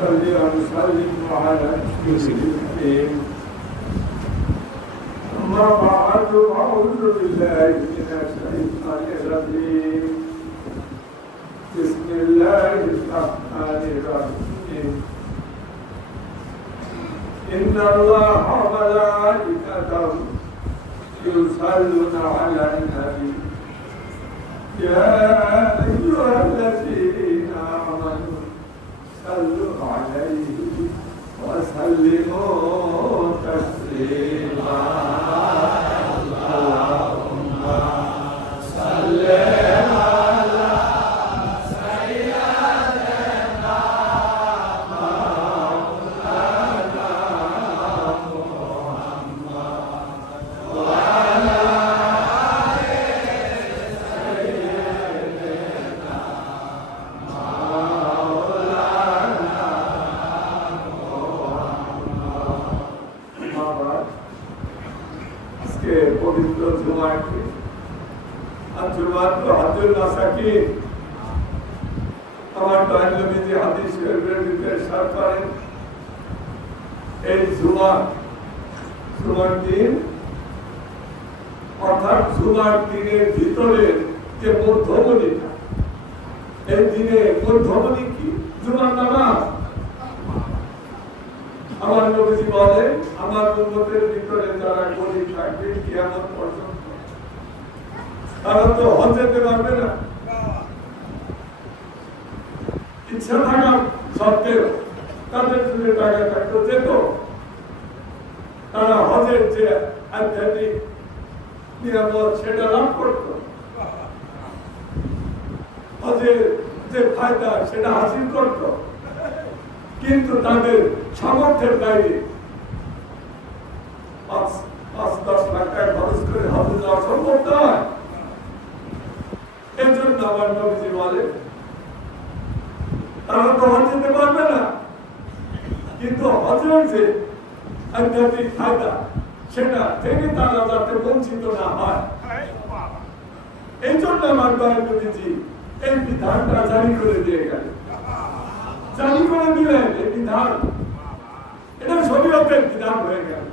نصلي ونسلم على رسول الكريم أما بعد أعوذ بالله من الشيطان الرجيم بسم الله الرحمن الرحيم إن الله وملائكته يصلون على النبي يا أيها الذين آمنوا صلوا عليه وسلموا تسليما اللهم صل على سيدنا مولانا محمد وعلى পবিত্র জুমাকে আর জুমার তো হাজুর নাসাকি আমার দয়াল নবীজি হাদিস শরীফের ভিতরে ইরশাদ করেন এই জুমার দিন অর্থাৎ জুমার দিনের ভিতরে যে মধ্যমণিটা এই দিনে মধ্যমণি কি জুমার নামাজ আমার নবীজি বলেন আমার উম্মতের ভিতরে যারা গরিব থাকবে কিয়ামত পর্যন্ত তারা তো হজ যেতে পারবে না ইচ্ছা থাকা সত্ত্বেও তাদের যদি টাকা থাকতো যেত তারা হজের যে আধ্যাত্মিক নিরাপদ সেটা লাভ করত হজের যে ফায়দা সেটা হাসিল করত কিন্তু তাদের সামর্থ্যের বাইরে 5-10 লাখ টাকা খরচ করে হজে যাওয়া সম্ভব নয় এর জন্য আমার নবীজি বলে তারা তো হজ যেতে পারবে না কিন্তু হজের যে আধ্যাত্মিক ফায়দা সেটা থেকে তারা যাতে বঞ্চিত না হয় এই জন্য আমার দয়াল নবীজি এই বিধানটা জারি করে দিয়ে গেলেন জারি করে দিলেন এই বিধান এটা শরীয়তের বিধান হয়ে গেল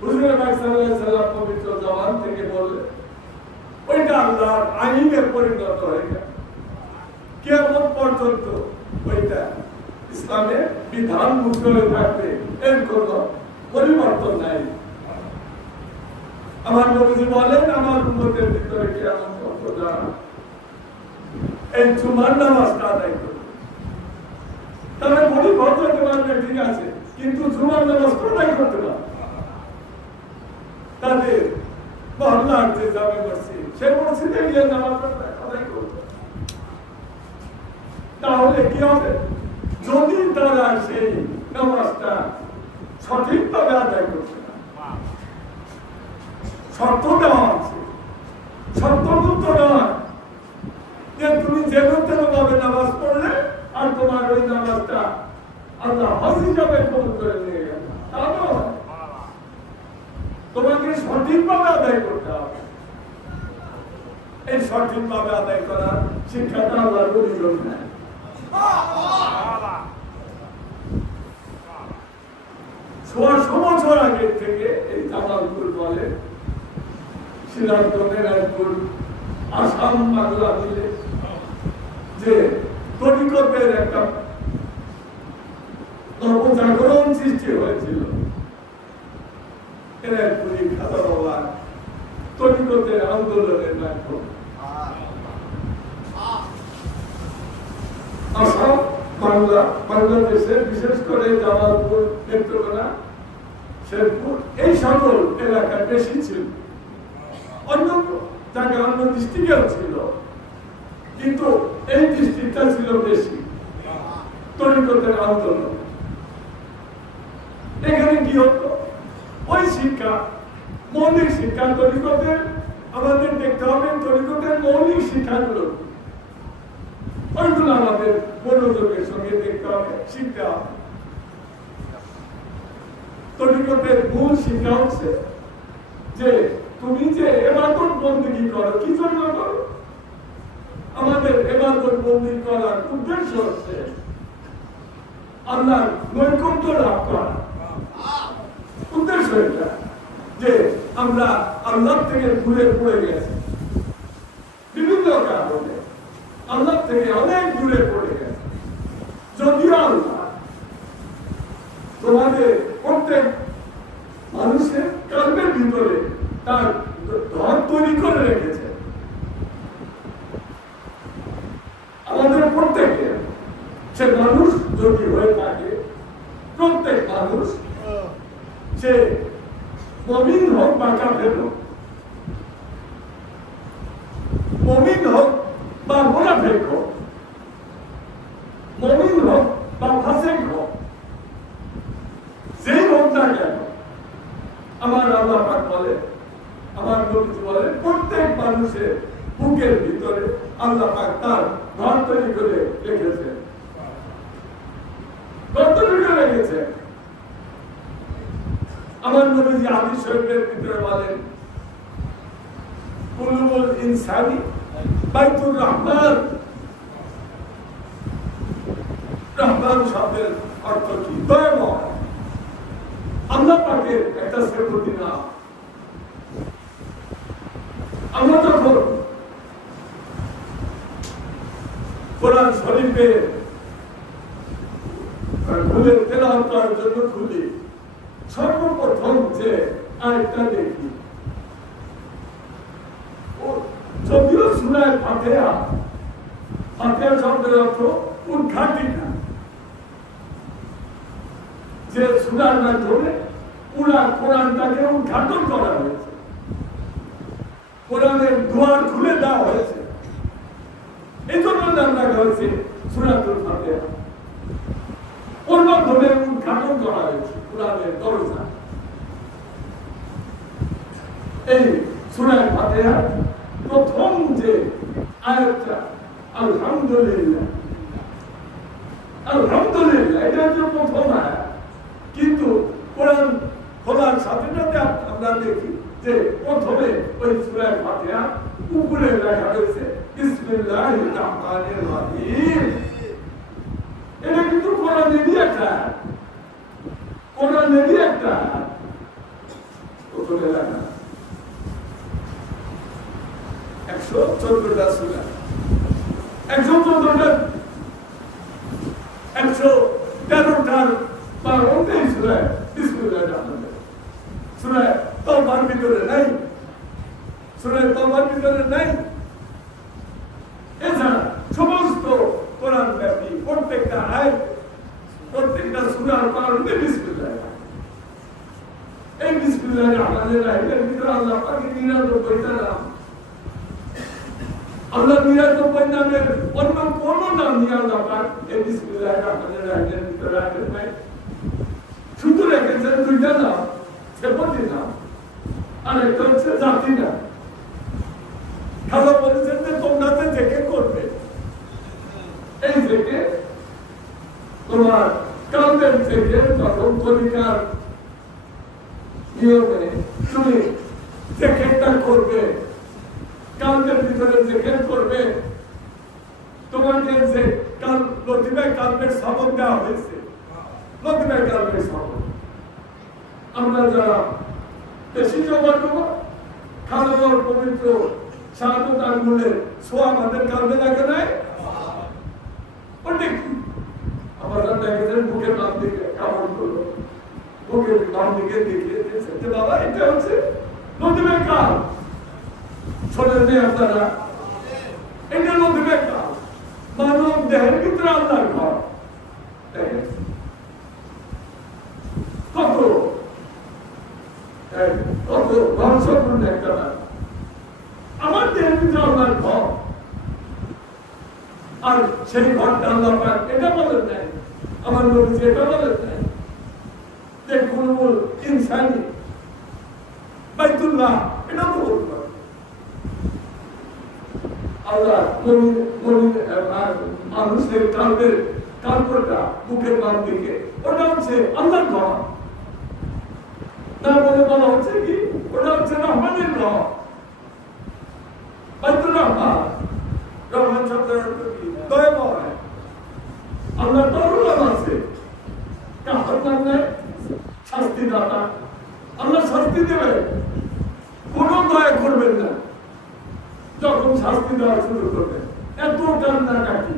হুজুর পাক সাল্লাল্লাহু আলাইহি সাল্লাম পবিত্র জবান থেকে বললেন ওইটা আল্লাহর আইনের পরিণত হয়ে গেল কিয়ামত পর্যন্ত ওইটা ইসলামের বিধান মুদ্রায় থাকবে এর কোনো পরিবর্তন নাই আমার নবীজি বলেন আমার উম্মতের ভিতরে কিয়ামত পর্যন্ত যারা এই জুমার নামাজটা আদায় করবে তারা গরিব হতে পারবে ঠিক আছে কিন্তু জুমার নামাজ আদায় করতে পারবে তাদের মহল্লার যে জামে মসজিদ সে মসজিদে গিয়ে নামাজ আদায় করবে তাহলে কি হবে যদি তারা সেই নামাজটা সঠিকভাবে আদায় করছে না শর্ত দেওয়া আছে শর্তযুক্ত নয় যে তুমি যেন তেন ভাবে নামাজ পড়লে আর তোমার ওই নামাজটা আল্লাহ হজ হিসাবে কবুল করে নিয়ে গেল তা নয় তোমাকে সঠিকভাবে আদায় করতে হবে এই সঠিকভাবে আদায় করার শিক্ষাটা আল্লাহ প্রয়োজন নেয় সোয়াশো বছর আগে থেকে এই জামালপুর বলে সিদ্ধান্ত মেদিনীপুর আসাম বাংলা মিলে যে তরিকতের একটা নবজাগরণ সৃষ্টি হয়েছিল মেদিনীপুরি খাজা বাবা তরিকতের আন্দোলনের মাধ্যমে আসাম বাংলাদেশের বিশেষ করে জামালপুর নেত্রকোনা শেরপুর এই সকল এলাকা বেশি ছিল অন্য জায়গায় অন্য ডিস্ট্রিক্টেও ছিল কিন্তু এই ডিস্ট্রিক্টটা ছিল বেশি তরিকতের আন্দোলন এখানে কি হতো ওই শিক্ষা মৌলিক শিক্ষা তরিকতের আমাদের দেখতে হবে তরিকতের মৌলিক শিক্ষাগুলো ওইগুলো আমাদের মনোযোগের সঙ্গে দেখতে হবে শিখতে হবে তরিকতের মূল শিক্ষা হচ্ছে যে তুমি যে ইবাদত বন্দেগী করো কি জন্য করো আমাদের ইবাদত বন্দেগী করার উদ্দেশ্য হচ্ছে আল্লাহর নৈকট্য লাভ করা। উদ্দেশ্য এটা যে আমরা আল্লাহ থেকে দূরে পড়ে গেছি, বিভিন্ন কারণে আল্লাহ থেকে অনেক দূরে পড়ে গেছে। যদিও আল্লাহ তোমাদের প্রত্যেক মানুষের কর্মের ভিতরে তার ধন তৈরি করে রেখেছে, আমাদের প্রত্যেকে সে মানুষ যদি হয়ে থাকে, প্রত্যেক মানুষ সে মুমিন হোক বা কাফের হোক, মুমিন হোক বা মুনাফিক হোক, মুমিন হোক বা ফাসিক হোক, যেই হোক না কেন, আমার আল্লাহ পাক বলে, আমার নবী বলে, প্রত্যেক মানুষের বুকের ভিতরে আল্লাহ পাক তার ঘর তৈরি করে রেখেছে, ঘর তৈরি করে রেখেছে। আমার নবীজি হাদিস শরীফের ভিতরে বলেন, কুলুল ইনসানি বাইতুর রহমান। রহমান শব্দের অর্থ কি? দয়াময়। আল্লাহ পাকের একটা সেবতী নাম। আমরা যখন কোরআন শরীফে খুলে তেলাওয়াত করার জন্য খুলি, সর্বপ্রথম যে আয়াতটা দেখি, যদিও সূরা ফাতিহা, ফাতিহা শব্দের অর্থ উদ্ঘাটিকা, যে সূরার মাধ্যমে পুরা কোরআনটাকে উদ্ঘাটন করা হয়েছে, কোরআনের দুয়ার খুলে দেওয়া হয়েছে, এই জন্য নাম রাখা হয়েছে সূরাতুল ফাতিহা। ওর মাধ্যমে উদ্ঘাটন করা হয়েছে কোরআনের দরজা। এই সূরা ফাতিহা প্রথম যে আয়াতটা, আলহামদুলিল্লাহ, আলহামদুলিল্লাহ, এটা হচ্ছে প্রথম আয়াত। কিন্তু কোরআন খোলার সাথে সাথে আমরা দেখি যে প্রথমে ওই সূরা ফাতিহা উপরে লেখা হয়েছে বিসমিল্লাহির রহমানির রহিম। এটা কিন্তু কোরআনেরই একটা, কোরআনেরই একটা প্রথমে লেখা 114টা সূরা, 114টার 113টার বা 19 সূরা বিসমিল্লাহির রহমানির রহিম। সূরা তাওবার ভিতরে নাই, সূরা তাওবার ভিতরে নাই। এছাড়া সমস্ত কোরআন ব্যাপী প্রত্যেকটা আয়াত, প্রত্যেকটা সূরার প্রারম্ভে বিসমিল্লাহ। এই বিসমিল্লাহির রহমানির রহিমের ভিতরে আল্লাহ পাকের 99টা নাম। আল্লাহ 99 নামের অন্য কোন নাম নিয়ে আল্লাহ পাক এই বিসমিল্লাহির রহমানির রহিমের ভিতরে রাখেন নাই। শুধু রেখেছেন 2টা নাম, সেপতি নাম, আর একটা হচ্ছে জাতি নাম। খালা বলেছেন যে তোমরা দেখে করবে, এই থেকে তোমার কালবের থেকে যখন তরিকার নিয়মে তুমি জেকেটটা করবে, কালবের ভিতরে জেকেট করবে, তোমাকে যে লতিফায়ে কালবের সবক দেওয়া হয়েছে, লতিফায়ে কালবের সবক। আমরা যারা বেশি জমা করবো, খালার পবিত্র শাহাদাত আঙ্গুলের ছোঁয়া আমাদের কালবে লাগে নাই। অনেক আমরা দেখেছেন বুকের বাম দিকে কামড় করলো, বুকের বাম দিকে দেখিয়ে দিয়েছে বাবা এটা হচ্ছে লতিফায়ে কাল। শোনেন নি আপনারা, এটা লতিফায়ে কাল, মানব দেহের ভিতরে আল্লাহর ঘর। দেখেন কত কত রহস্যপূর্ণ একটা ব্যাপার। আমার দেহের ভিতরে আল্লাহর ঘর, আর সেই ঘরটা আল্লাহ পাক এটা বলেন নাই, আমার নবী এটা বলেন নাই যে কুলুল ইনসানি বাইতুল্লাহ, এটা তো বলতে আল্লাহ মানুষের কালবের কালপটা বুকের বাম দিকে, ওটা হচ্ছে আল্লাহর ঘর না বলে বলা হচ্ছে কি ওটা হচ্ছে রহমানের ঘর, বাইতুর রহমান। রহমান শব্দের অর্থ কি? দয়াময়। আল্লাহ দরুন আছে, দাতা, আল্লাহ শাস্তি দেবে, কোনো দয়া করবেন না। যখন শাস্তি দেওয়া শুরু করবে এত কান্নাকাটি,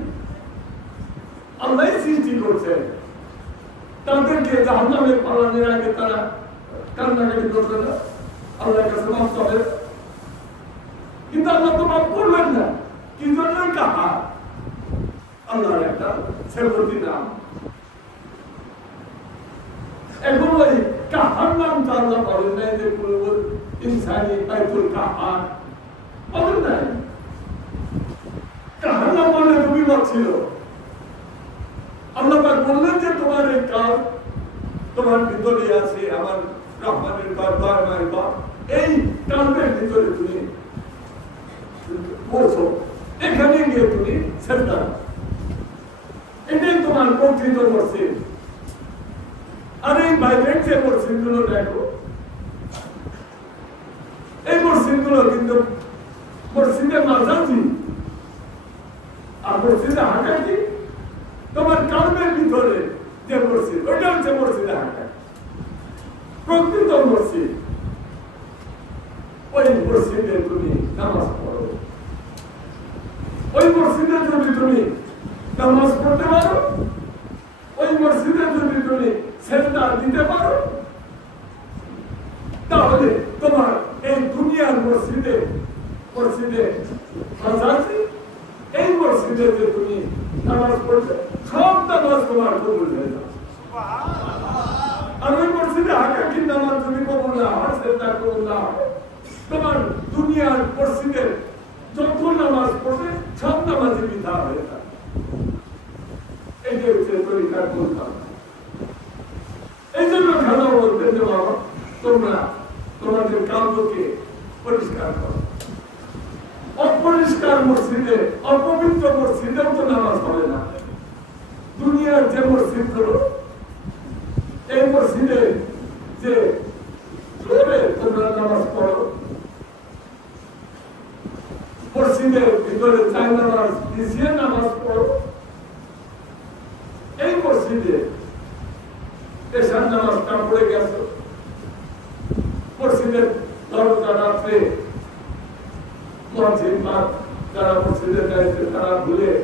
আল্লাহ সৃষ্টি করছে তাদেরকে জাহান্নামে পালানোর আগে তারা কান্নাকাটি করবে না, আল্লাহর কাছে মাফ চাবে, কিন্তু আল্লাহ তো মাফ করবেন না। কি জন্য? কাহা, আল্লাহর একটা সেবতী নাম। এখন ওই কাহার নাম তো আল্লাহ বলেন নাই যে কুলুল ইনসানি বাইতুল কাহার বলেন নাই। কাহার নাম বললে তুমি ছিল, আল্লাহ পাক বললেন যে তোমার এই কাজ তোমার ভিতরে আছে, আমার রহমানের ঘর, দয়াময়ের ঘর, এই কালবের ভিতরে তুমি বসো, এখানে গিয়ে তুমি সেজদা, এটাই তোমার প্রকৃত মসজিদ। আর এই বাইরের যে মসজিদ গুলো দেখো, এই মসজিদ গুলো কিন্তু মসজিদে মাজাজি আর মসজিদে হাঁটাটি, তোমার কালবের ভিতরে যে মসজিদ, ওইটা হচ্ছে মসজিদে হাঁটা, প্রকৃত মসজিদ। ওই মসজিদে তুমি নামাজ পড়ো, ওই মসজিদে যদি তুমি নামাজ পড়তে পারো, ওই মসজিদে যদি তুমি সেজদা দিতে পারো, তাহলে তোমার এই দুনিয়ার মসজিদে মাজাজি, এই মসজিদে যে তুমি নামাজ পড়বে, সব নামাজ তোমার কবুল হয়ে যাবে। আর ওই মসজিদে হাঁটাকি নামাজ যদি কবুল না হয়, সেজদা কবুল না হয়, তোমার দুনিয়ার মসজিদের যত নামাজ পড়বে সব নামাজে বিধা হয়ে যাবে। এই যে হচ্ছে তরিকার বলতাম। এই জন্য খেলা বলতেন যে বাবা, তোমরা তোমাদের কালকে পরিষ্কার করো। অপরিষ্কার মসজিদে, অপবিত্র মসজিদেও তো নামাজ হবে না। দুনিয়ার যে মসজিদ গুলো, এই মসজিদে যে তোমরা নামাজ পড়ো, মসজিদের ভিতরে চাই নামাজ পিছিয়ে নামাজ পড়ো, এই মসজিদে পেশার নামাজটা পড়ে গেছো, মসজিদের দরজা রাত্রে যারা মসজিদের দায়িত্বে তারা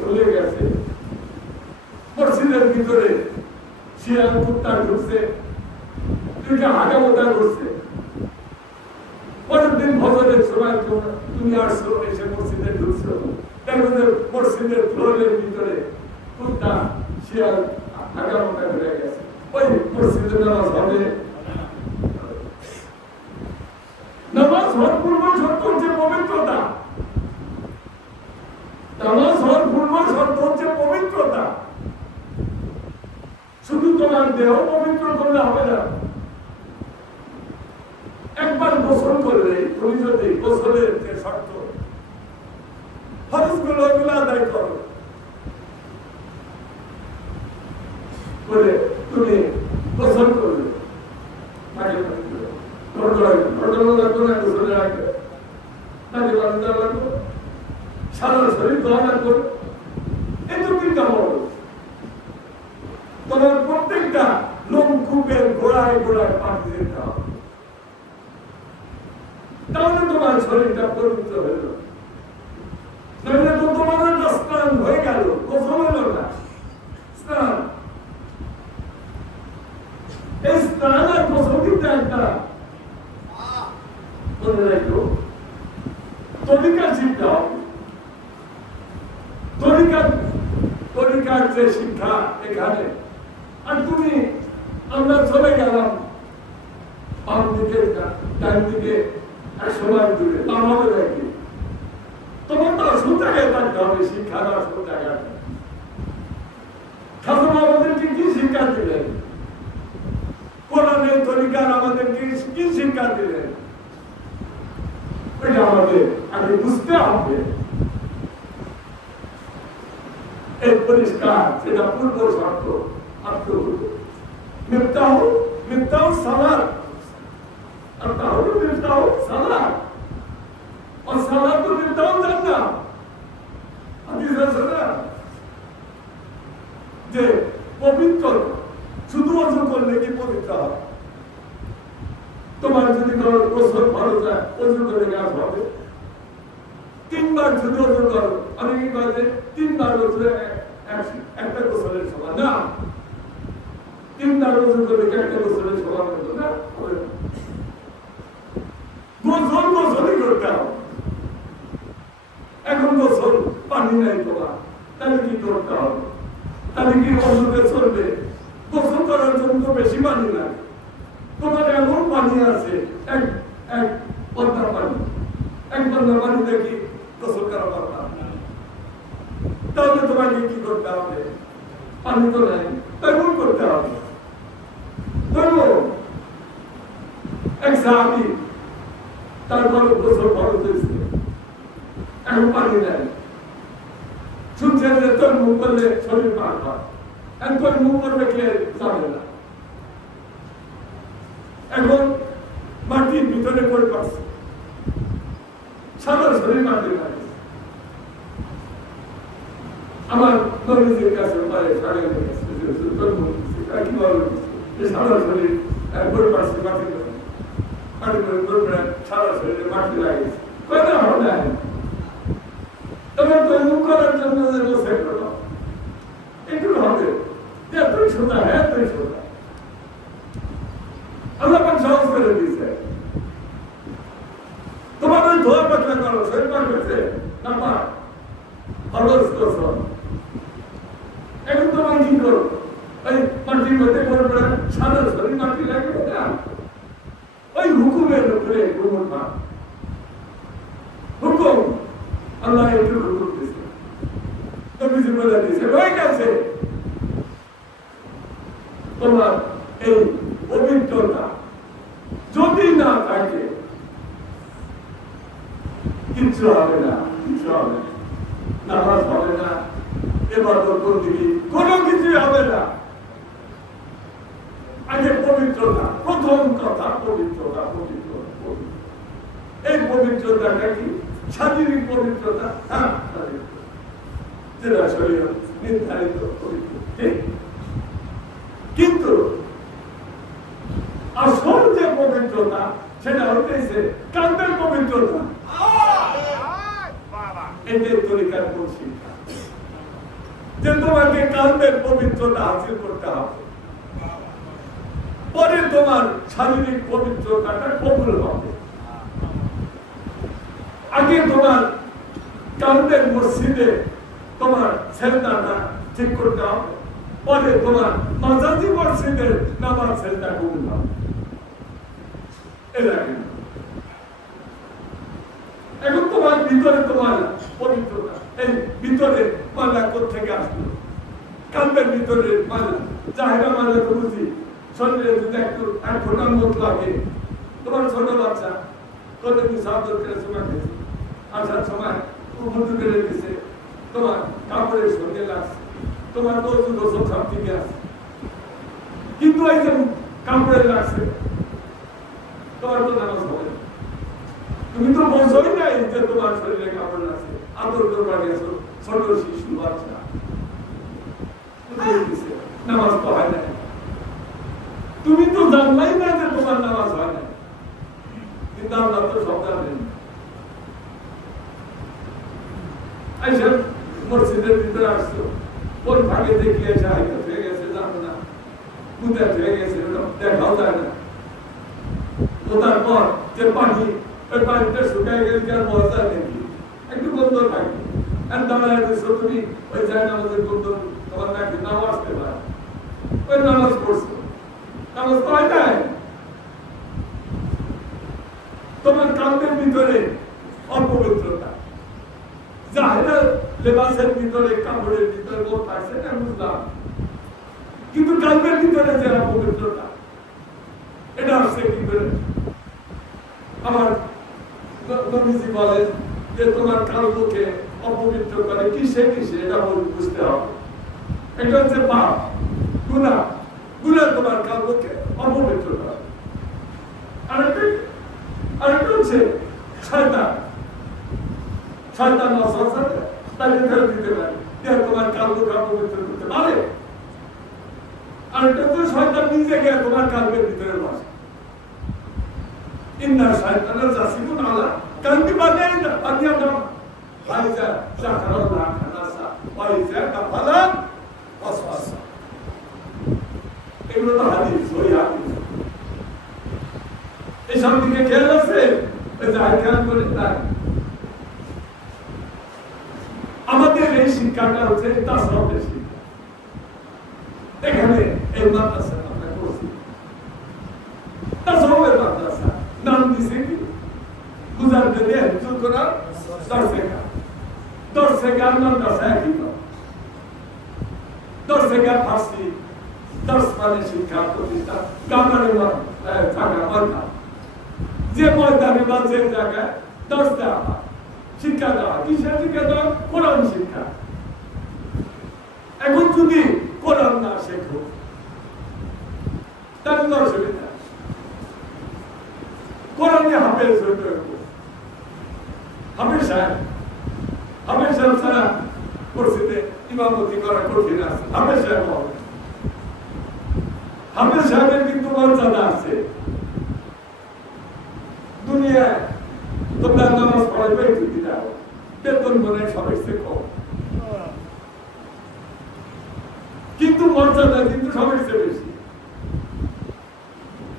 ভুলে গেছে, মসজিদের ভিতরে শিয়াল কুত্তা ঢুকছে, দুইটা হাঁটা মোটা করছে, পরের দিন ফজরের সময় তুমি আসছো, এসে মসজিদে ঢুকছো, মসজিদের ফ্লোরের ভিতরে কুত্তা শিয়াল হাঁটা মোটা করে গেছে, ওই মসজিদে নামাজ হবে? নামাজ হওয়ার পূর্ব শর্ত হচ্ছে পবিত্রতা। নামাজ হওয়ার পূর্ব শর্ত হচ্ছে পবিত্রতা। শুধু তোমার দেহ পবিত্র করলে হবে না। একবার গোসল করলে তুমি যদি গোসলের যে শর্ত ফরজগুলো ওগুলো আদায় করো, বলে তুমি গোসল করলে সারা শরীর দোয়া করো, এই তো তিনটা বড়। তোমার প্রত্যেকটা লোমকূপের গোড়ায় গোড়ায় পানি দিতে হবে, তাহলে তোমার শরীরটা পবিত্র হইল। নইলে তো তোমার একটা স্নান হয়ে গেল, গোসল হইল না। স্নান, এই স্নান আর গোসল কিন্তু একটা মনে রাখো তরিকা শিখতে হবে। তরিকার যে শিক্ষা এখানে, আর তুমি আমরা চলে গেলাম বাম দিকে ডান দিকে, এক সময় দূরে নামাবে নাকি, তোমার তো আসল জায়গায় থাকতে হবে, শিক্ষার আসল জায়গায়। খাজম আমাদেরকে কি শিক্ষা দিলেন? কোরআনের তরিকার আমাদেরকে কি শিক্ষা দিলেন? এটা আমাদের আগে বুঝতে হবে। এই পরিষ্কার সেটা পূর্ব শর্ত। মিফতাহ সালাত, আর তাহলে মিফতাহ সালাত, আর সালাত তো মিফতাহ জান্নাত। হাদিস আছে না যে পবিত্র, শুধু ওযু করলে কি পবিত্র হবে? তোমার যদি গোসল খরচ হয় ওজন করে গাছ হবে। 3 বার যদি ওজন করো, অনেকে বলে 3 বার ওজন একটা গোসলের সমান না, 3 বার ওজন করলে একটা গোসলের সমান হতো না। গোসল গোসলই করতে হবে। এখন গোসল পানি নাই তোমার, তাহলে কি করতে হবে? তাহলে কি অন্যদের চলবে? গোসল করার জন্য তো বেশি পানি লাগে। তোমার এমন পানি আছে, এক পদ্মার পানি, এক পদ্মার পানি দেখি গোসল করা পারতাম। তাহলে তোমাকে কি করতে হবে? পানি তো নাই, তেমন করতে হবে। ধরো এক সাহাবী, তারপর গোসল ফরজ হয়েছে, এখন পানি নেয়, শুনছেন যে তোর মুখ করলে শরীর পাক হয়, এখন তোর মুখ করবে কে যাবে না। এখন মাটির ভিতরে পড়ে পাচ্ছে, সারা শরীর মাটির লাগে। আমার নবীজির কাছে পারে সাড়ে তোর মুখ কি বলবো, সারা শরীর পড়ে পাচ্ছে মাটির সারা শরীরে মাটি লাগিয়েছে, কথা হবে। তোমার তৈরি করার জন্য একটু হবে, তুই সোজা, হ্যাঁ তুই সোজা, আল্লাহ পাক সহজ করে দিয়েছে। তোমার ওই ধোয়া পাতলা করো, শরীর পাক হয়েছে না পা খরচ করছো। এখন তোমার কি করো? ওই মাটির মধ্যে পড়ে সারা শরীর মাটি লাগে না, ওই হুকুমের উপরে হুকুম আল্লাহ একটু হুকুম দিয়েছে, নবীজি বলে দিয়েছে ওই কাছে তোমার এই পবিত্রতা যদি না থাকে কিচ্ছু হবে না, কিছু হবে না, নামাজ হবে না, ইবাদত বন্দেগী কোনো কিছুই হবে না। আগে পবিত্রতা, প্রথম কথা পবিত্রতা। এই পবিত্রতাটা কি? শারীরিক পবিত্রতা, হ্যাঁ, যেটা শরীর নির্ধারিত পবিত্র, কিন্তু আসল যে পবিত্রতা সেটা হচ্ছে কান্দের পবিত্রতা। এদের তরিকার কোন শিক্ষা যে তোমাকে কান্দের পবিত্রতা হাসিল করতে হবে, পরে তোমার শারীরিক পবিত্রতাটা কবুল হবে। আগে তোমার কান্দের মসজিদে তোমার সেজদাটা ঠিক করতে হবে, পরে তোমার মাজাজি মসজিদের নামাজ সেজদা কবুল হবে। এখন তোমার ভিতরে তোমার পবিত্রতা, এই ভিতরে মালা কোথেকে আসলো? কান্দের ভিতরে মালা, জাহেরা মালা তো বুঝি, শরীরে যদি একটু এক ফোটার মত লাগে, তোমার ছোট বাচ্চা কতদিন সাহায্য করে সময় দিয়েছে, আসার সময় উপযুক্ত করে দিয়েছে, তোমার কাপড়ের সঙ্গে লাগছে, তোমার দোষী গোসল সব দিকে আছে, কিন্তু এই যে কাপড়ের লাগছে তোমার তো নামাজ হবে না। তুমি তো বোঝোই নাই যে তোমার শরীরে কাপড় লাগছে, আদর করবার গেছো ছোট শিশু বাচ্চা, নামাজ তো হয় না। তুমি তো জানলাই না যে তোমার নামাজ হয় না, কিন্তু আল্লাহ তো সব জানেন। আইসা মসজিদের ভিতরে আসছো, কোন ভাগে দেখি এসে হাইটা হয়ে গেছে জানো না, কুদে হয়ে গেছে দেখাও যায় না। তো তারপর যে পানি, ওই পানিটা শুকায় গেলে কি আর মজা নেই, একটু বন্ধ থাকে, আর দাঁড়ায় দিচ্ছ তুমি ওই যায় নামাজের বন্ধ, তোমার নাকি নাও আসতে পারে, ওই নামাজ পড়ছো, নামাজ তো হয় নাই। তোমার কান্দের ভিতরে অপবিত্রতা, জাহেরা লেবাসের ভিতরে কাপড়ের ভিতরে বোধ থাকছে না বুঝলাম, কিন্তু কান্দের ভিতরে যে অপবিত্রতা এটা আসছে কি করে? আমার নবীজি বলেন যে তোমার কালকে অপবিত্র করে কিসে কিসে, এটা বুঝতে হবে। এটা হচ্ছে পাপ, গুনাহ, গুনাহ তোমার কালকে অপবিত্র করে। আরেকটা হচ্ছে শয়তান, শয়তান ওয়াসওয়াসা তাকে ফেলে দিতে পারে, তোমার কালকে অপবিত্র করতে পারে। আরেকটা তো শয়তান নিজে গিয়ে তোমার কালকের ভিতরে বসে, ইন্না শাইতানা জাসিমুন আলা কালবি বানাইনা বানিয়ানা ফাইজা জাকারাল্লাহ খানাসা ফাইজা কাফালা ওয়াসওয়াসা। এগুলো তো হাদিস, ওই হাদিস। এসব দিকে খেয়াল আছে, খেয়াল করে তাই আমাদের এই শিক্ষাটা হচ্ছে তাসাউফের শিক্ষা। এখানে এই মাদ্রাসা আমরা করছি, তাসাউফের মাদ্রাসা নাম দিছে কি গুজারতে দিয়ে হুজুর করা দর্শেগার মাদ্রাসা একই নাম। দর্শেগার ফার্সি দর্শ মানে শিক্ষা প্রতিষ্ঠান, গামারে থাকা ময়দান, যে ময়দানে বা যে জায়গায় দর্শ দেওয়া হয়, শিক্ষা দেওয়া। কিসের শিক্ষা দেওয়া? কোরআন শিক্ষা। এখন যদি কোরআন না শেখো তাহলে তো অসুবিধা। কোরআনে হাফেজ হইতে হবে, হাফেজ সাহেব ছাড়া মসজিদে ইমামতি করা কঠিন আছে। হাফেজ সাহেব হবে, হাফেজ সাহেবের কিন্তু মর্যাদা আছে দুনিয়ায়। তোমরা নামাজ পড়াইবে ছুটি দাও, বেতন করে সবাই শেখো, কিন্তু মর্যাদা কিন্তু সবাই বেশি।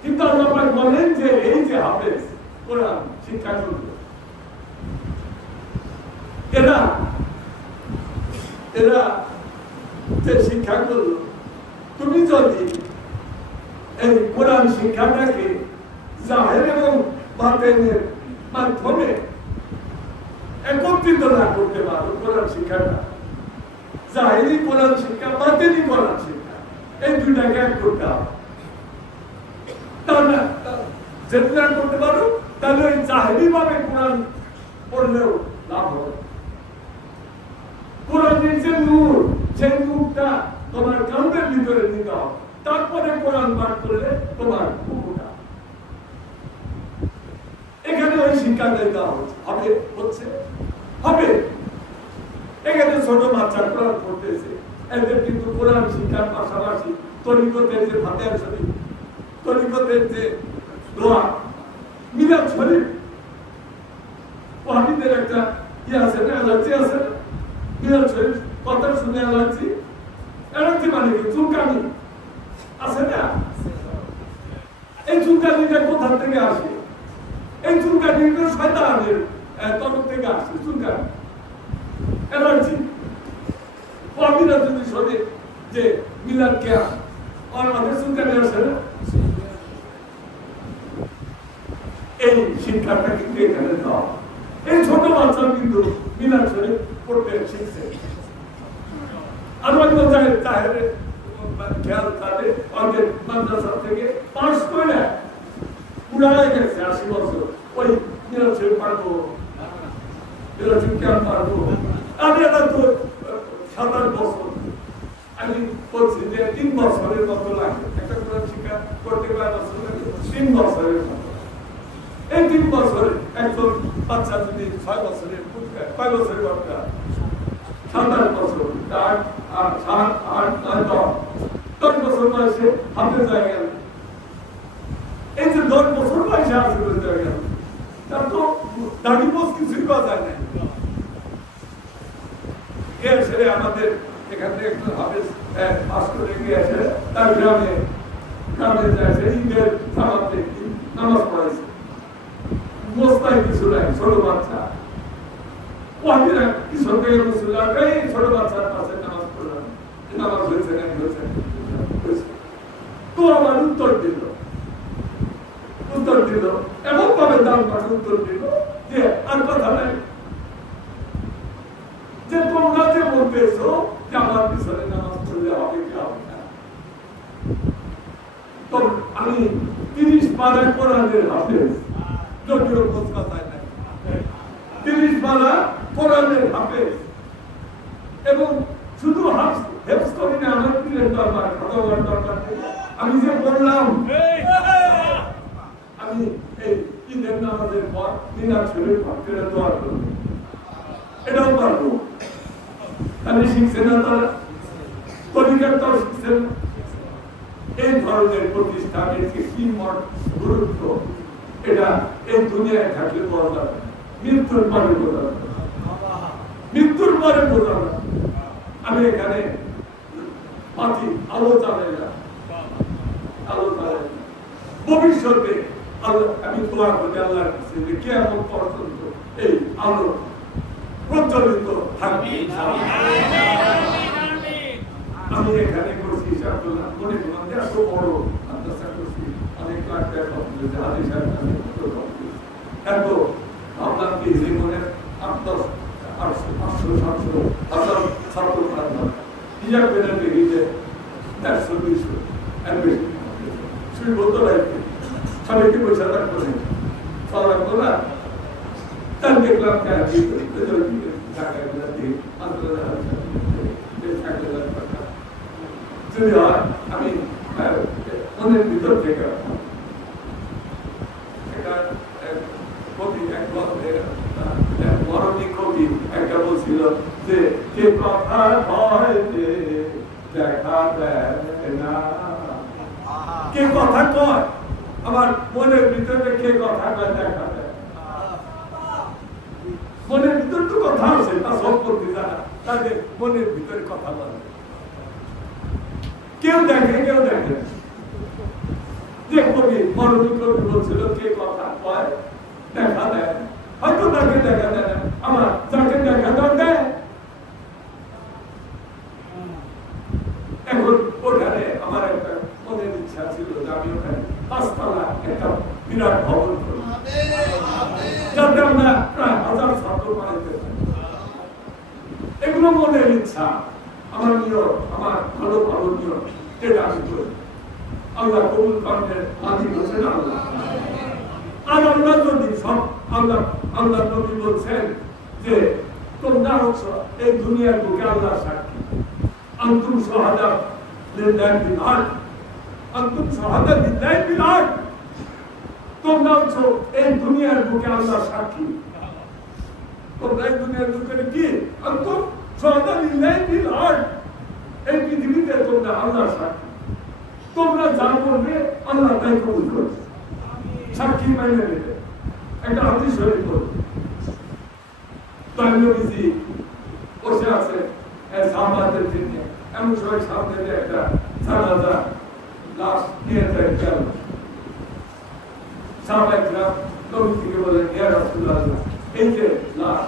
কিন্তু আল্লাহ পাক বলেন যে এই যে হাফেজ কোরআন শিক্ষা করবে, এরা যে শিক্ষা করলো, তুমি যদি এই কোরআন শিক্ষাটাকে জাহের এবং বাতেনের মাধ্যমে একত্রিত না করতে পারো, কোরআন শিক্ষাটা জাহেরি কোরআন শিক্ষা, বাতেনি কোরআন শিক্ষা, এই দুইটাকে এক করতে হবে। তাহলে যদি না করতে পারো তাহলে ওই জাহেরি ভাবে কোরআন পড়লেও লাভ হবে। কোরআনের যে নূর, সেই নূরটা তোমার কান্দের ভিতরে নিতে হবে, তারপরে কোরআন পাঠ করলে তোমার উপকার। এখানে ওই শিক্ষাটাই দেওয়া হবে। এখানে ছোট বাচ্চা কোরআন পড়তেছে, এদের কিন্তু কোরআন শিক্ষার পাশাপাশি তরিকতের যে ফাতিহা শরীফ, তরিকতের যে দোয়া, মিলাদ শরীফ, ওয়াহিদের একটা আছে না, অ্যালার্জি আছে না, মিলাদ শরীফ কথা শুনে অ্যালার্জি মানে কি চুলকানি আছে না? এই চুলকানিটা কোথা থেকে আসে? এই চুলকানিটা শয়তানের তরফ থেকে আসে। চুলকানি অ্যালার্জি কবিরা যদি শোনে যে মিলাদ কে আমাদের চুলকানি আসে না, এই শিক্ষাটা কিন্তু এখানে দেওয়া। এই ছোট বাচ্চা কিন্তু মিলাদ শরীফ পড়তে শিখছে। আমার তাহের খেয়াল থাকে আমাদের মাদ্রাসা থেকে পাস করে উড়াই গেছে 80 বছর। ওই মিলাদ শরীফ পারবো, মিলাদ শরীফ কেমন পারবো? আমি এটা তো 7-8 বছর আমি বলছি যে 3 বছরের মতো লাগে একটা কোরআন শিক্ষা করতে। 3 বছরের মতো। এই 3 বছরে একজন বাচ্চা যদি 6 বছরের 5 বছরের বাচ্চা 7-8 বছর, 10 বছর বয়সে হাতে যায় গেল। এই যে 10 বছর বয়সে হাতে যায় গেল, তার তো দাড়ি পোষ কিছুই পাওয়া যায় না। এর ছেড়ে আমাদের এখান থেকে একটু হাফেজ পাস করে গিয়েছে, তার গ্রামে যাচ্ছে, ঈদের সালাতে নামাজ পড়াইছে। মোস্তায় কিছু নাই, ছোট বাচ্চা ওয়াহিরা কিশোর থেকে মুসলিম ছোট বাচ্চার পাশে নামাজ পড়লাম, নামাজ হয়েছে না হয়েছে। তো আমার উত্তর দিল এমন ভাবে দাম পাঠে উত্তর দিল যে আর কথা নাই, যে তোমরা যে বলতেছো যে আমার পিছনে নামাজ পড়লে হবে কি হবে না। তো আমি 30 পারা কোরআনের হাফেজ, জটিল কথায় নাই, 30 পারা কোরআনের হাফেজ, এবং শুধু হেফজ করি না, আমার পীরের দরবার খতমের দরবার থেকে আমি যে বললাম, আমি এই ঈদের নামাজের পর মিলাদ শরীফ করে দোয়া করব, এটাও পারবো। তাহলে শিখছে না তারা, তরিকাটাও শিখছেন। এই ধরনের প্রতিষ্ঠানের কি গুরুত্ব এটা এই দুনিয়ায় থাকলে পাওয়া যাবে, মৃত্যুর পরে বোঝা যাবে, মৃত্যুর পরে বোঝা যাবে। আমি এখানে পাখি আলো চালাই না, আলো চালাই না। ভবিষ্যতে আমি দোয়া করি আল্লাহর কাছে যে কিয়ামত পর্যন্ত এই আলো প্রজ্বলিত থাকবে। আমি এখানে করছি হিসাব করলাম, মনে করলাম যে এত বড় মাদ্রাসা করছি, অনেক লাখ টাকা খরচ হয়েছে, হাজি সাহেব এত ভাবলাম কি জীবনের 800-700 ছাত্র হিসাব করে দেখি যে 100-200 এর বেশি শুধু বলতে লাগবে সবাইকে পয়সা রাখবো সব রাখবো না। তার দেখলাম যদি হয় আমি মনের ভিতর থেকে কবি এক মরণী কবি একটা বলছিল যে কে কথা হয় যে দেখা দেয় না, কে কথা কয় আমার মনের ভিতরে, কে কথা কয় দেখা দেয়। মনের ভিতরে তো কথা আছে, তা সব করতে জানা, তাদের মনের ভিতরে কথা বলে, কেউ দেখে কেউ দেখে। যে কবি মরণী কবি বলছিল কে কথা কয় দেখা দেয়, হয়তো তাকে দেখা দেয় না, আমার যাকে দেখা দেয়। এখন ওখানে আমার একটা মনের ইচ্ছা ছিল যে আমি ওখানে 5 তলা একটা বিরাট ভবন করব, যাতে আমরা প্রায় 1000 ছাত্র পড়াইতে পারি। এগুলো মনের ইচ্ছা, আমার নিয়ম, আমার ভালো ভালো নিয়ম, যেটা আমি করি। আল্লাহ কবুল করেন, মালিক হচ্ছেন আল্লাহ। আর আমরা যদি সব আল্লাহ নবী বলছেন যে তোমরা হচ্ছ এই দুনিয়ার বুকে আল্লাহ সাক্ষী, আনতুম শুহাদা লিল্লাহি ফিল আরদ, আনতুম শুহাদা লিল্লাহি ফিল আরদ। তোমরা হচ্ছ এই দুনিয়ার বুকে আল্লাহ সাক্ষী। তোমরা এই দুনিয়ার বুকে কি? আনতুম শুহাদা লিল্লাহি ফিল আরদ। এই পৃথিবীতে তোমরা আল্লাহ সাক্ষী। তোমরা যা করবে আল্লাহ তাই কবুল করবে, সাক্ষী মাইনে নেবে। একটা হাদিস শরীফ করবে, তাই নবীজি বসে আছে সাহাবাদের জন্য, এমন সময় সামনে একটা জানাজা লাশ নিয়ে যায় গেল। সাহাবারা নবীজিকে বলেন, ইয়া রাসূলুল্লাহ, এই যে লাশ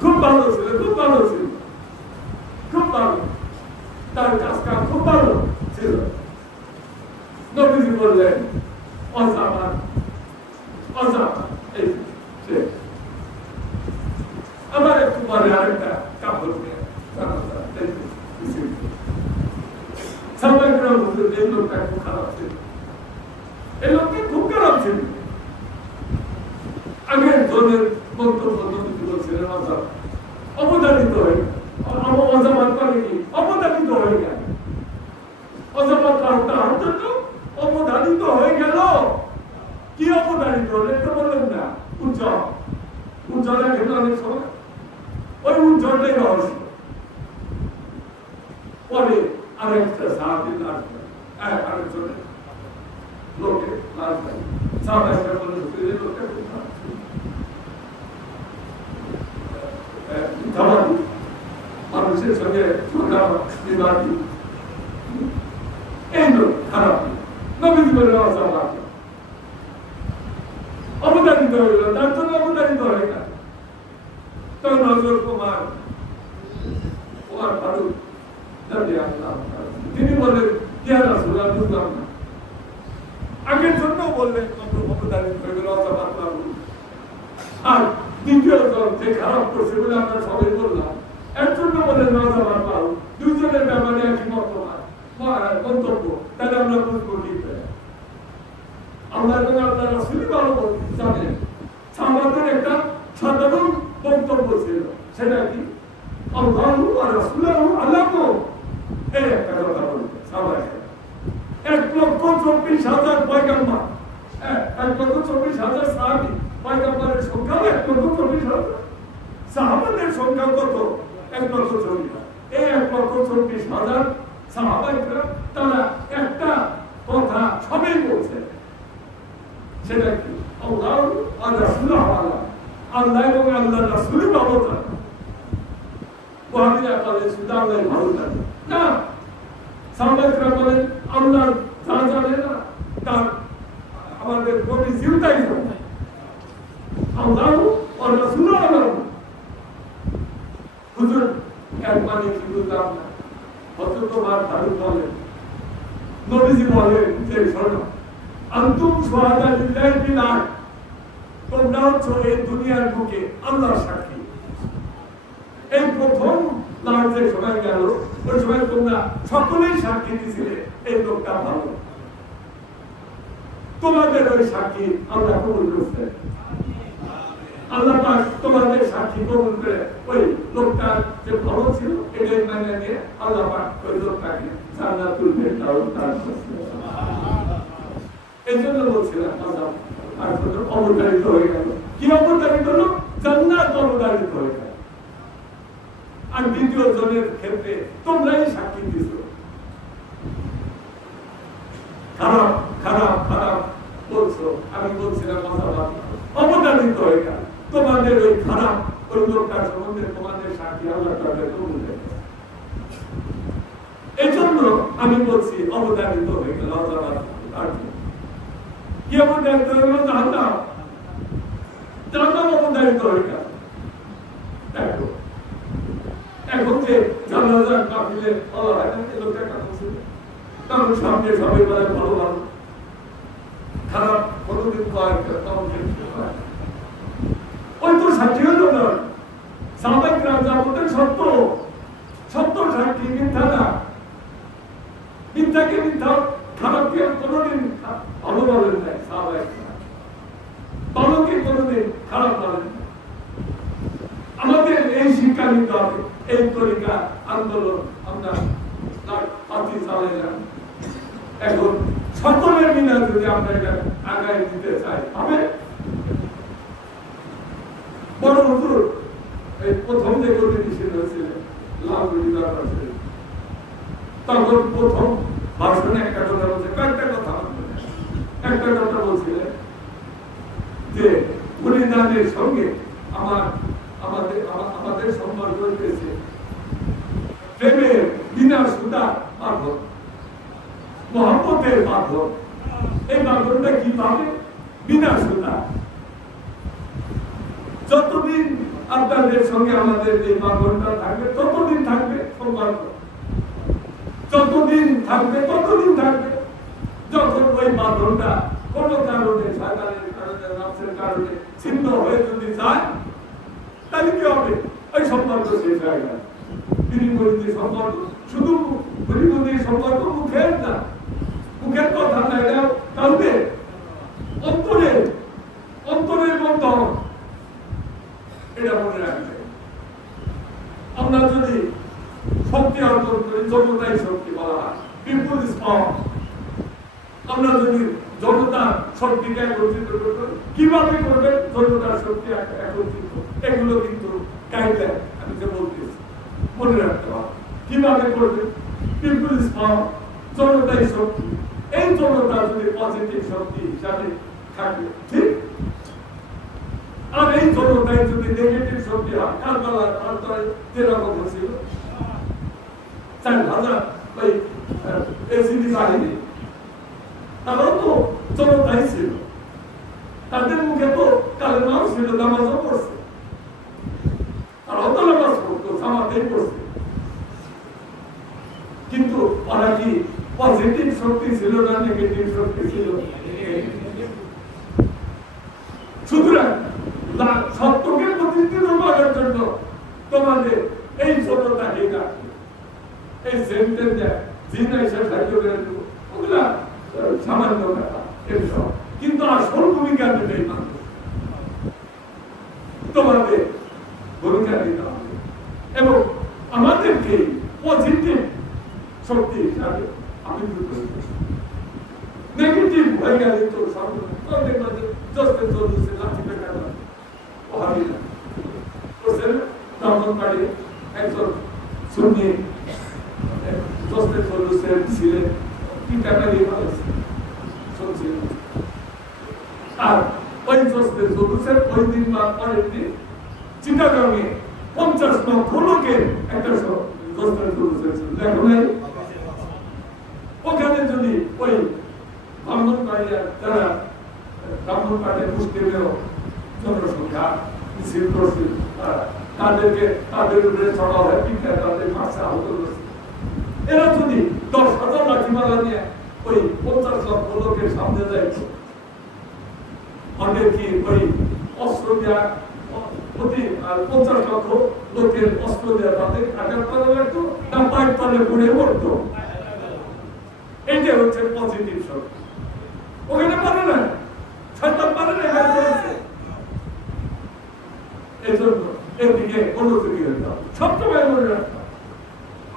খুব ভালো ছিল, খুব ভালো ছিল, খুব ভালো, তার কাজ কাম খুব ভালো ছিল। নবীজি বললেন অজামান, অজামান, এই আবার একটু পরে আরেকটা কাপড় নিয়ে এই লোকটা খুব খারাপ ছিল, এই লোকটা খুব খারাপ ছিল। আগের জনের বক্তব্য নবীজি বলছিলেন অবদানিত হয়ে অজামান করে কি অবদানিত হয়ে গেল, অজামান তার জন্য অবদানিত হয়ে গেল। কি অবদানিত হলে তো বললেন না, উজ্জ্বল, উজ্জ্বলের ক্ষেত্রে অনেক সময় ওই উজ্জ্বলটাই রহস্য। পরে আরেকটা সাহায্যের লাশ আরেকজনের লোকে লাশ দেয়, সাহায্যের বলে লোকটা মানুষের সঙ্গে বিবাদী, এই লোক খারাপ। নবীজি বলে অবদানিত হইল, তার জন্য অবদানিত হয়ে গেল। তখন নজর কুমার ফারুক তিনি বললেন, ইয়া রাসূলুল্লাহ, বুঝলাম না। আগের জন্য বললেন অবদানিত হয়ে গেল, আর দ্বিতীয় জন যে খারাপ করছে বলে আমরা সবাই বললাম, এর জন্য বলে নজর পাও, দুইজনের ব্যাপারে একই মন্তব্য, তাহলে আমরা বুঝবো কি করে? আমরা আপনার রাসূল ভালো জানেন, সাহাবাদের একটা সাধারণ বক্তব্য ছিল, সেটা কি আল্লাহু ওয়া রাসূলুহু আলামু, এই একটা কথা বলতে সাহাবারা 1,24,000 পয়গম্বর, 1,24,000 সাহাবী, পয়গম্বরের সংখ্যা 1,24,000, সাহাবাদের সংখ্যা কত? 1,40,000। এই 1,24,000 সাহাবা তারা একটা কথা সবই বলছে। সেটা কি? আল্লাহ আর রাসূল আল্লাহ এবং আল্লাহ রাসূলের অবতার। ওয়াহাবিরা বলে শুধু আল্লাহ ভালো জানে না, সাহাবারা বলেন আল্লাহ যা জানে না তার আমাদের নবী জিউতাই জানে। আল্লাহ আর রাসূল আল্লাহ হুজুর এক মানে কি বুঝলাম না। হযরত ফারুক বলেন, নবীজি বলেন যে শোনো, আনতুম শুহাদা লিল্লাহি ফিল আরদ, তোমরা হচ্ছে এই দুনিয়ার বুকে আল্লাহর সাক্ষী। এই প্রথম লাঞ্চের সময় গেল, ওই সময় তোমরা সকলেই সাক্ষী দিছিলে এই লোকটা ভালো। তোমাদের ওই সাক্ষী আল্লাহ কবুল করছে। আল্লাহ পাক তোমাদের সাক্ষী কবুল করে ওই লোকটা যে ভালো ছিল এটাই মানে নিয়ে আল্লাহ পাক ওই লোকটাকে জান্নাতুল ফেরদাউস দান করছে। এই জন্য বলছিলাম আল্লাহ আর অবতারিত হয়ে গেল। কি অবতারিত হলো? জান্নাত অবতারিত হয়ে গেল। আর দ্বিতীয় জনের ক্ষেত্রে তোমরাই সাক্ষী দিছো। খারাপ খারাপ খারাপ বলছো, আমি বলছিলাম অবতারিত হয়ে গেল। তোমাদের ওই খারাপ ওই লোকটার সম্বন্ধে তোমাদের সাক্ষী আল্লাহ তাআলা কবুল করে। এই জন্য আমি বলছি অবতারিত হয়ে গেল। কি অবতারিত হয়ে গেল? জাহান্নাম অবতারিত হয়ে গেল। দেখো এখন যে জানাজার কাফিলে বলা হয় না, এই লোকটা কেমন ছিল? কারণ সামনে সবাই বলে ভালো ভালো, খারাপ কোনোদিন হয় ওই তো সাক্ষী হলো না। সাহাবায়ে যা বলতেন সত্য, সত্য সাক্ষী, মিথ্যা না। মিথ্যাকে মিথ্যা, খারাপকে কোনোদিন ভালো বলেন নাই সাহাবায়ে। ভালোকে কোনোদিন খারাপ বলেন না। আমাদের এই শিক্ষা নিতে হবে। এই তরিকা আন্দোলন আমরা পাতি চালাইলাম। এখন সকলের বিনা যদি আমরা এটা আগায় দিতে চাই হবে। বড় হুজুর এই প্রথম যে গতিশীল হয়েছিলেন তখন প্রথম ভাষণে একটা কথা বলছে, কয়েকটা কথা একটা কথা বলছিলেন যে বলিদানের সঙ্গে আমাদের সম্পর্ক হয়েছে প্রেমের বিনা সুতা বাঁধন, মহব্বতের বাঁধন। এই বাঁধনটা কি পাবে? বিনা সুতা। যতদিন আপনাদের সঙ্গে আমাদের এই বাঁধনটা থাকবে ততদিন থাকবে সম্পর্ক, যতদিন থাকবে ততদিন থাকবে। যখন ওই বাঁধনটা কোনো কারণে, শয়তানের কারণে, নফসের কারণে ছিন্ন হয়ে যদি যায় তাহলে কি হবে? ওই সম্পর্ক শেষ হয়ে গেল। বিনিময়ী সম্পর্ক শুধু বিনিময়ী সম্পর্ক মুখের না, মুখের কথা না, এটা কাউকে অন্তরের অন্তরের বন্ধন। এটা মনে রাখবে। আমরা যদি শক্তি অর্জন করি, জনতাই শক্তি বলা হয়, পিপুল ইজ পাওয়ার। আমরা যদি জনতার শক্তিকে একত্রিত করবো, কিভাবে করবেন? জনতার শক্তি একত্রিত, এগুলো কিন্তু গাইডলাইন আমি যে বলতেছি মনে রাখতে হবে। কিভাবে করবেন? পিপুল ইজ পাওয়ার, জনতাই শক্তি। এই জনতা যদি পজিটিভ শক্তি হিসাবে থাকে, ঠিক। আর এই জনতায় যদি নেগেটিভ শক্তি হয়, কারবালার আন্তরায় যেরকম হয়েছিল 4,000 ওই এসিডি বাহিনী, তারাও তো জনতাই ছিল। তাদের মুখে তো কালেমাও ছিল, নামাজও পড়ছে, তারাও তো নামাজ পড়তো, জামাতেই পড়ছে। কিন্তু ওরা কি পজিটিভ শক্তি ছিল না নেগেটিভ শক্তি ছিল? সুতরাং সত্যকে প্রতিষ্ঠিত করার জন্য তোমাদের এই জনতাকে রাখবে। এই সেন্টেন্স জিনা হিসাবে সাহায্য করে ওগুলা সামান্য ব্যাপার, কিন্তু আসল ভূমিকা নেই। মানুষ তোমাদের ভূমিকা নিতে হবে এবং আমাদেরকে পজিটিভ শক্তি হিসাবে আবির্ভূত করতে হবে। নেগেটিভ হয়ে গেলে তো তাদের মাঝে জস্তে চলছে লাঠি পেটানো ওহাবি না করছেন তখন বাড়ি একজন সুন্নি জস্তে চলছে ছিলেন কি টাকা দিয়ে ভালো ছিল। আর ওই জোসের জুলুসের ওই দিন বা পরের দিন চিটাগাংয়ে 50 লক্ষ লোকের একটা জোসের জুলুস হয়েছিল, দেখো নাই? ওখানে যদি ওই ব্রাহ্মণবাড়িয়া যারা ব্রাহ্মণবাড়িয়া মুসলিমের জনসংখ্যা মিছিল করছে, তাদের উপরে চড়া হয়, পিঠা তাদের মাসে আহত করছে, এরা যদি 10,000 লাঠিমালা নিয়ে ওই 50 লক্ষ লোকের সামনে যায়, অনেক কি ওই অস্ত্র দেওয়া প্রতি 50 লক্ষ লোকের অস্ত্র দেওয়া তাদের আঘাত করা লাগতো না পায়ের তলে পড়ে পড়তো? এইটা হচ্ছে পজিটিভ শক্তি। ওখানে পারে না, শয়তান পারে না, এখানে করেছে। এই জন্য এদিকে মনোযোগী হতে হবে, সবসময় মনে রাখতে হবে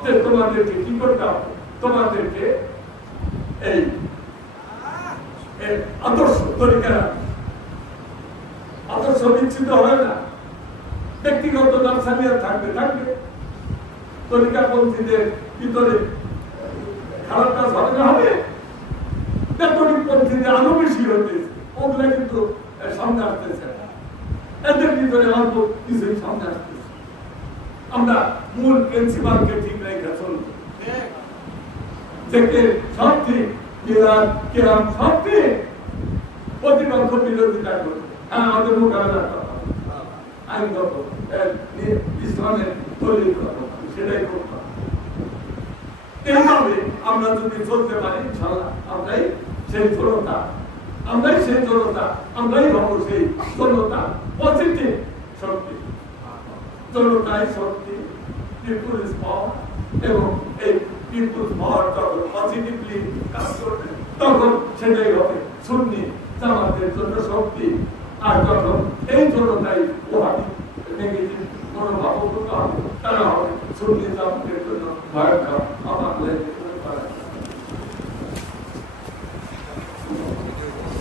যে তোমাদেরকে কি করতে হবে, তোমাদেরকে এই আদর্শ তরিকা, আদর্শ বিচ্ছিন্ন হয় না, ব্যক্তিগত নামসানিয়া থাকবে থাকবে, তরিকাপন্থীদের ভিতরে খারাপ কাজ হবে না, হবে। ক্যাথলিক পন্থীদের আরো বেশি হতেছে, ওগুলা কিন্তু সামনে আসতেছে না, এদের ভিতরে অল্প কিছুই সামনে আসতেছে। আমরা মূল প্রিন্সিপালকে ঠিক রেখে চলবো, থেকে সব ঠিক, মিলাদ কেরাম সব ঠিক, প্রতিপক্ষ বিরোধিতা করবে। হ্যাঁ, আমাদের মোকাবেলা করা আইনগত ইসলামের তৈরি করা, সেটাই করতে হবে। এইভাবে আমরা যদি চলতে পারি, ইনশাআল্লাহ আমরাই সেই জনতা, আমরাই হব সেই জনতা, পজিটিভ শক্তি, জনতাই শক্তি, পিপুলস পাওয়ার। এবং এই পিপুলস পাওয়ার যখন পজিটিভলি কাজ করবে, তখন সেটাই হবে সুন্নি জামাতের জন্য শক্তি। আর যখন এই জনতাই ওহাবি নেগেটিভ মনোভাব হবে, তারা হবে সুন্নি জামাতের জন্য ভয়ঙ্কর।